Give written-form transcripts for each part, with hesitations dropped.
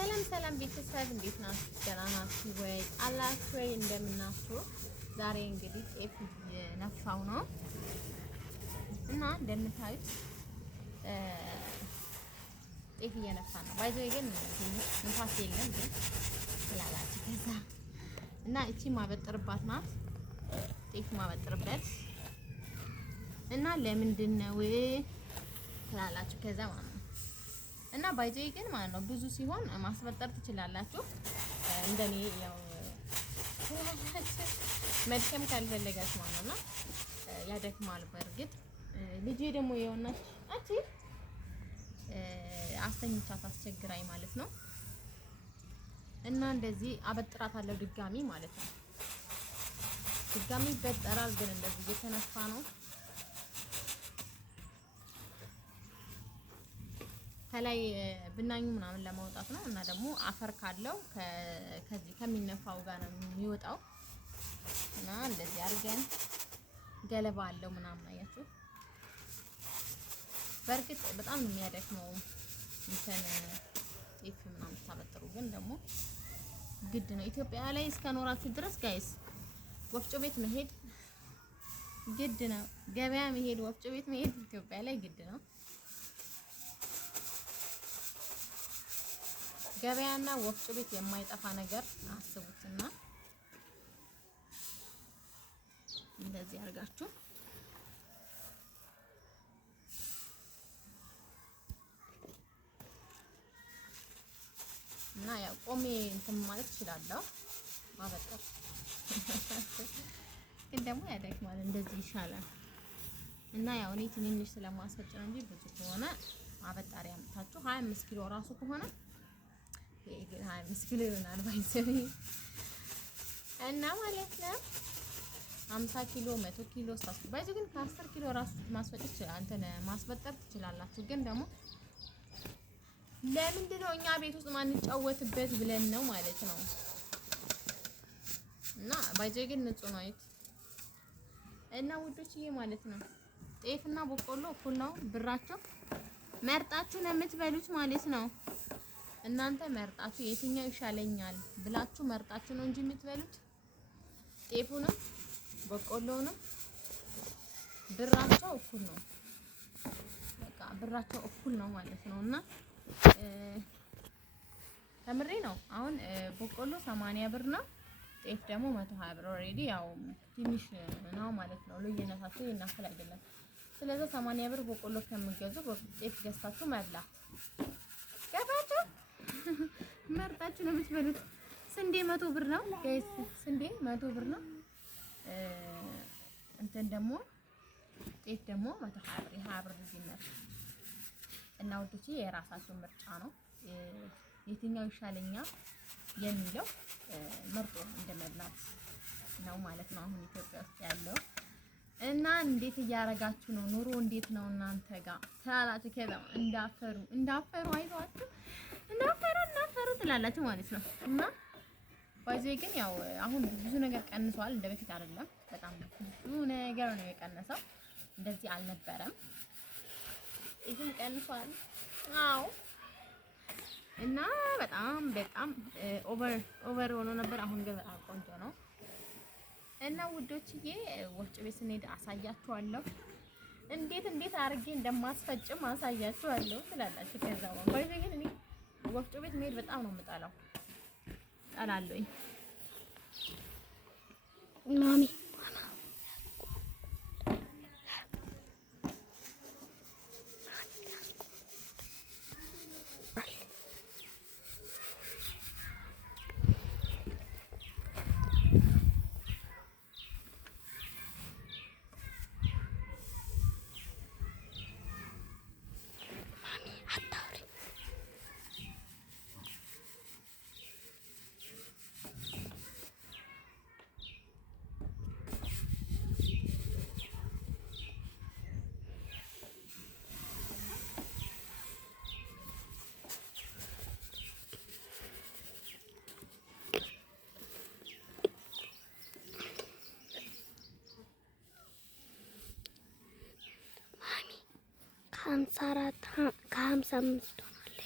ሰላም ቤተሰብ እንዴት ናችሁ? ደህና ናችሁ ወይ? አላችሁ ወይ? እንደምናችሁ። ዛሬ እንግዲህ ጤፍ እየነፋው ነው እና እንደምታዩት ጤፍ እየነፋ ነው። ባይዘው ግን ንፋስ የለም ግን ስላላችሁ ከዛ እና እቺ ማበጥርባት ናት። ጤፍ ማበጥርበት እና ለምንድን ነው ስላላችሁ ከዛ ማለት ነው። እና ባይዘይ ግን ማለት ነው ብዙ ሲሆን ማስበጠር ትችላላችሁ። እንደኔ ያው መድከም ካልፈለጋችሁ ማለት ነው ያደክማል። በርግጥ ልጄ ደግሞ የሆነች አቺ አስተኝቻት አስቸግራይ ማለት ነው። እና እንደዚህ አበጥራታለሁ ድጋሚ ማለት ነው። ድጋሚ ይበጠራል ግን እንደዚህ እየተነፋ ነው። ከላይ ብናኙ ምናምን ለማውጣት ነው። እና ደግሞ አፈር ካለው ከዚህ ከሚነፋው ጋር ነው የሚወጣው። እና እንደዚህ አድርገን ገለባ አለው ምናምን አያችሁ። በርግጥ በጣም ነው የሚያደክመው እንትን ጤፍ ምናምን ታበጥሩ። ግን ደግሞ ግድ ነው ኢትዮጵያ ላይ እስከኖራችሁ ድረስ ጋይስ ወፍጮ ቤት መሄድ ግድ ነው። ገበያ መሄድ፣ ወፍጮ ቤት መሄድ ኢትዮጵያ ላይ ግድ ነው። ገበያና ወፍጮ ቤት የማይጠፋ ነገር አስቡትና እንደዚህ አድርጋችሁ እና ያው ቆሜ እንትን ማለት እችላለሁ ማበጠር ግን ደግሞ ያደክማል። እንደዚህ ይሻላል። እና ያው እኔ ትንንሽ ስለማስፈጭ ነው እንጂ ብዙ ከሆነ ማበጣሪያ አምጥታችሁ 25 ኪሎ ራሱ ከሆነ ግን 25 ኪሎ ይሆናል ባይዘይ እና ማለት ነው 50 ኪሎ 100 ኪሎ ሳስ ባይዘይ ግን ከ10 ኪሎ ራሱ ማስፈጨት ይችላል እንትን ማስበጠር ትችላላችሁ። ግን ደግሞ ለምንድን ነው እኛ ቤት ውስጥ ማንጫወትበት ብለን ነው ማለት ነው። እና ባይዘይ ግን ንጹህ ነው አይት እና ውዶችዬ ማለት ነው ጤፍና በቆሎ እኩል ነው ብራቸው። መርጣችሁ ነው የምትበሉት ማለት ነው። እናንተ መርጣችሁ የትኛው ይሻለኛል ብላችሁ መርጣችሁ ነው እንጂ የምትበሉት ጤፉንም በቆሎውንም ብራቸው እኩል ነው። በቃ ብራቸው እኩል ነው ማለት ነው። እና ተምሬ ነው አሁን በቆሎ 80 ብር ነው፣ ጤፍ ደግሞ 120 ብር። ኦሬዲ ያው ትንሽ ነው ማለት ነው። ልዩነታቸው ይናፈል አይደለም። ስለዚህ 80 ብር በቆሎ ከምትገዙ ጤፍ ገዝታችሁ መብላት ገባችሁ። መርጣችሁ ነው የምትበሉት። ስንዴ 100 ብር ነው ጋይስ፣ ስንዴ 100 ብር ነው። እንትን ደግሞ ጤፍ ደግሞ 120 ብር፣ 20 ብር ልዩነት እና ወዶቼ የራሳችሁ ምርጫ ነው። የትኛው ይሻለኛል የሚለው መርጦ እንደመብላት ነው ማለት ነው አሁን ኢትዮጵያ ውስጥ ያለው። እና እንዴት እያረጋችሁ ነው? ኑሮ እንዴት ነው እናንተ ጋር ትላላችሁ? ከዛው እንዳፈሩ አይቷችሁ እንዳፈሩ ትላላችሁ ማለት ነው። እና ባይዘይ ግን ያው አሁን ብዙ ነገር ቀንሷል። እንደ በፊት አይደለም። በጣም ብዙ ነገር ነው የቀነሰው። እንደዚህ አልነበረም። ይሄን ቀንሷል። አዎ። እና በጣም ኦቨር ሆኖ ነበር። አሁን ግን በጣም ቆንጆ ነው። እና ውዶችዬ ወፍጮ ቤት ስንሄድ አሳያችኋለሁ። እንዴት አድርጌ እንደማስፈጭም አሳያችኋለሁ ትላላችሁ። ከዛው ባይዘይ ግን እኔ ወፍጮ ቤት መሄድ በጣም ነው የምጠላው። ጠላለሁኝ ማሚ ከ54 ከ55 ሆኗል።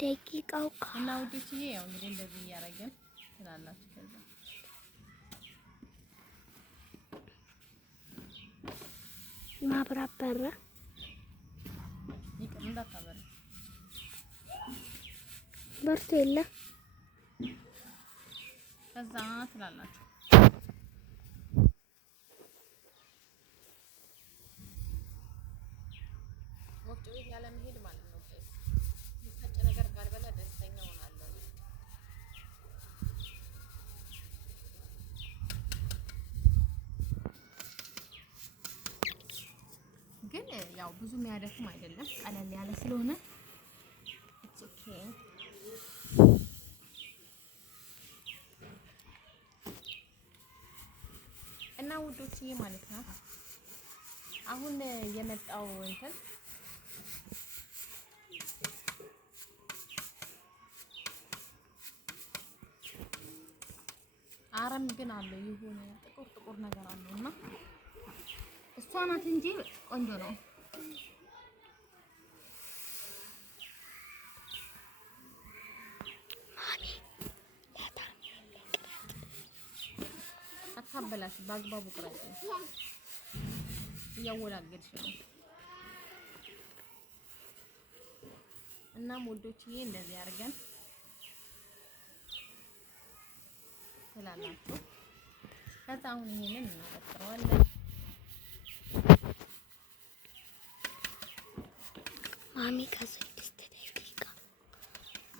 ደቂቃው እና ውዶችዬ ያው እንግዲህ እንደዚህ እያደረግን ትላላችሁ። ከዛ ማብራት በራ ይቅር እንዳታበሪ በርቶ የለ ከዛ ትላላችሁ። ወፍጮ ቤት ያለ መሄድ ማለት ነው። የሚፈጭ ነገር ካልበላ ደስተኛ ሆናለሁ። ግን ያው ብዙ የሚያደክም አይደለም፣ ቀለል ያለ ስለሆነ ኢትስ ኦኬ። እና ውዶችዬ ማለት ነው አሁን የመጣው እንትን አረም ግን አለው የሆነ ጥቁር ነገር አለው እና እሷ ናት እንጂ ቆንጆ ነው። አታበላሽ፣ በአግባቡ ቅረጭ። እያወላገድሽ ነው። እና ሞዶችዬ እንደዚህ አድርገን ትላላችሁ። ከዛ አሁን ይሄንን እናበጥረዋለን። ማሚ ከ6 ደቂቃ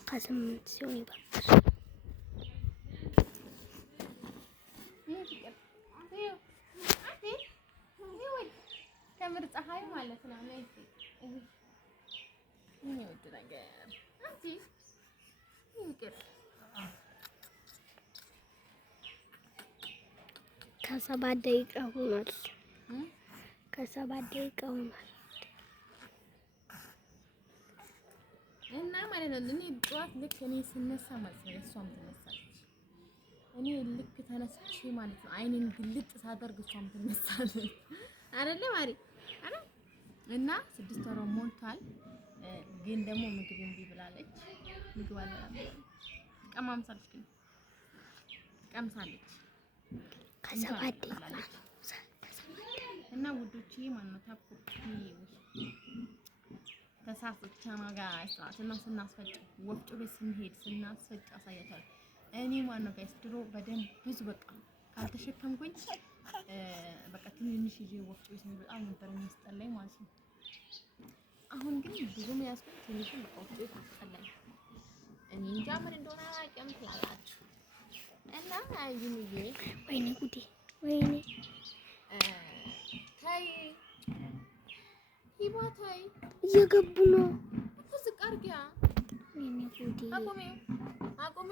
ከ8 ሲሆን ይበቃል። ከምር ፀሐይ ማለት ነው። ውድ ነገር ከ7 ደቂቃ ሆኗል። ከ7 ደቂቃ ሆኗል እና ማለት ነው። እኔ ጠዋት ልክ እኔ ስነሳ ማለት ነው እሷም ትነሳለች። እኔ ልክ ተነስቼ ማለት ነው አይኔን ግልጥ ሳደርግ እሷም ትነሳለች። አይደለ ማሪ አረ እና 6 ወር ሞልቷል። ግን ደግሞ ምግብ እምቢ ብላለች። ምግብ አልበላም ቀማምሳለች። ግን ቀምሳለች ከ7 ደቂቃ እና ውዶቼ ማለት ነው ታፕኮፒ ተሳፍቻ ጋር እና ስናስፈጭ ወፍጮ ቤት ስንሄድ ስናስፈጭ አሳያታለሁ። እኔ ማለት ነው ጋይስ ድሮ በደንብ ብዙ በቃ ካልተሸከምኩኝ በቃ ትንሽ ይዤ ወፍጮ ቤት በጣም ነበር የሚያስጠላኝ ማለት ነው። አሁን ግን ብዙም ያስኩት ትንሽ በቃ ወፍጮ ቤት አስጠላኝ። እኔ እንጃ ምን እንደሆነ አላውቅም ትላላችሁ። እና አይዩንዬ ወይኔ ጉዴ ወይኔ ታይ ሂባ ታይ እየገቡ ነው። ዝቅ አድርጊያ ወይኔ ጉዴ አቆሜው